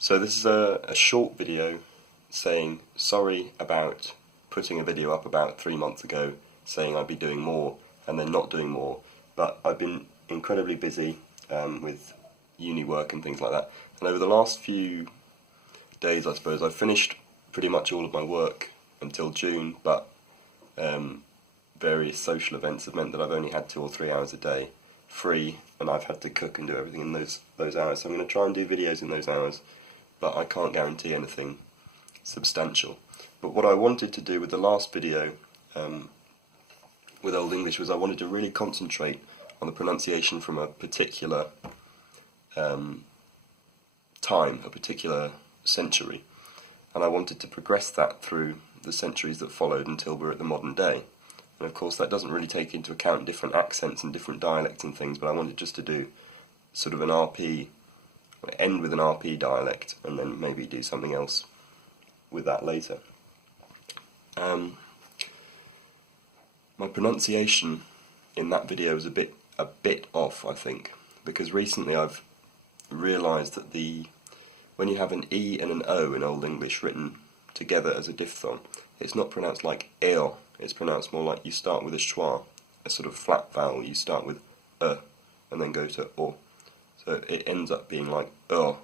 So this is a short video saying sorry about putting a video up about 3 months ago saying I'd be doing more and then not doing more, but I've been incredibly busy with uni work and things like that, and over the last few days I suppose I've finished pretty much all of my work until June, but various social events have meant that I've only had 2 or 3 hours a day free, and I've had to cook and do everything in those hours, so I'm going to try and do videos in those hours, but I can't guarantee anything substantial. But what I wanted to do with the last video with Old English was I wanted to really concentrate on the pronunciation from a particular time, a particular century, and I wanted to progress that through the centuries that followed until we're at the modern day. And of course that doesn't really take into account different accents and different dialects and things, but I wanted just to do sort of an RP, end with an RP dialect, and then maybe do something else with that later. My pronunciation in that video was a bit off, I think, because recently I've realised that when you have an E and an O in Old English written together as a diphthong, it's not pronounced like eo, it's pronounced more like you start with a schwa, a sort of flat vowel. You start with and then go to o. So it ends up being like a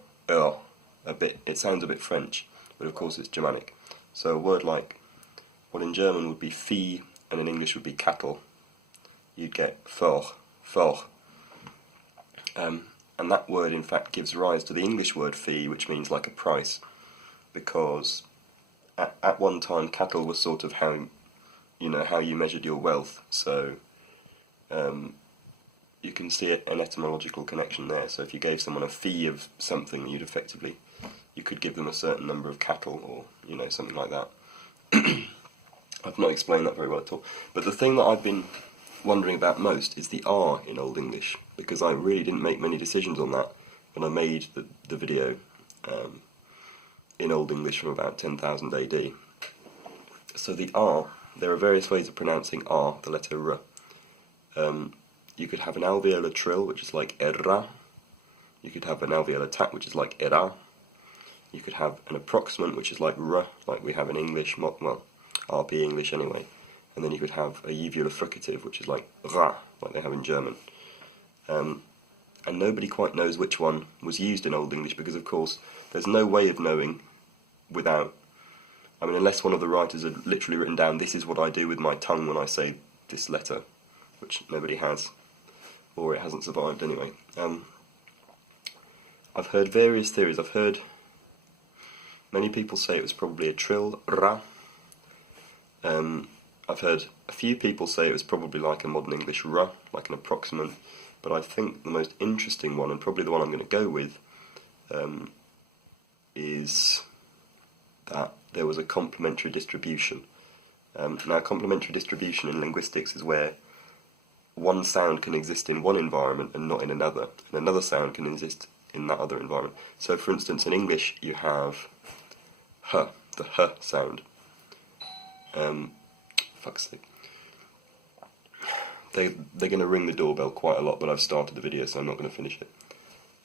bit. It sounds a bit French, but of course it's Germanic. So a word like what in German would be Vieh and in English would be cattle, you'd get Volk. And that word in fact gives rise to the English word fee, which means like a price, because at one time cattle was sort of how you measured your wealth. So you can see an etymological connection there. So if you gave someone a fee of something, you could give them a certain number of cattle, or something like that. I've not explained that very well at all. But the thing that I've been wondering about most is the R in Old English, because I really didn't make many decisions on that when I made the video in Old English from about 10,000 AD. So the R, there are various ways of pronouncing R, the letter R. You could have an alveolar trill, which is like erra. You could have an alveolar tap, which is like era. You could have an approximant, which is like r, like we have in English, well, RP English anyway. And then you could have a uvular fricative, which is like ra, like they have in German. And nobody quite knows which one was used in Old English, because of course there's no way of knowing without, unless one of the writers had literally written down, this is what I do with my tongue when I say this letter, which nobody has, or it hasn't survived anyway. I've heard various theories. I've heard many people say it was probably a trill, ra. I've heard a few people say it was probably like a modern English r, like an approximant, but I think the most interesting one, and probably the one I'm going to go with, is that there was a complementary distribution. Now, complementary distribution in linguistics is where one sound can exist in one environment and not in another, and another sound can exist in that other environment. So, for instance, in English you have h, the h sound. Fuck's sake. They're going to ring the doorbell quite a lot, but I've started the video, so I'm not going to finish it.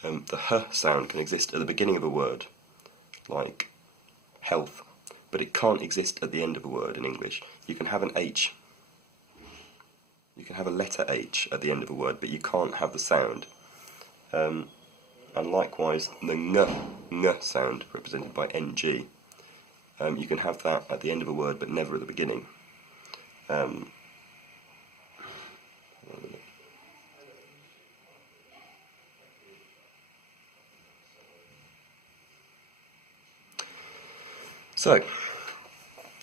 The h sound can exist at the beginning of a word, like health, but it can't exist at the end of a word in English. You can have an H. You can have a letter H at the end of a word, but you can't have the sound. And likewise, the ng sound, represented by ng, you can have that at the end of a word, but never at the beginning. So,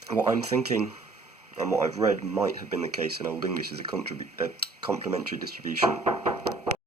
what I'm thinking, and what I've read might have been the case in Old English, is a complementary distribution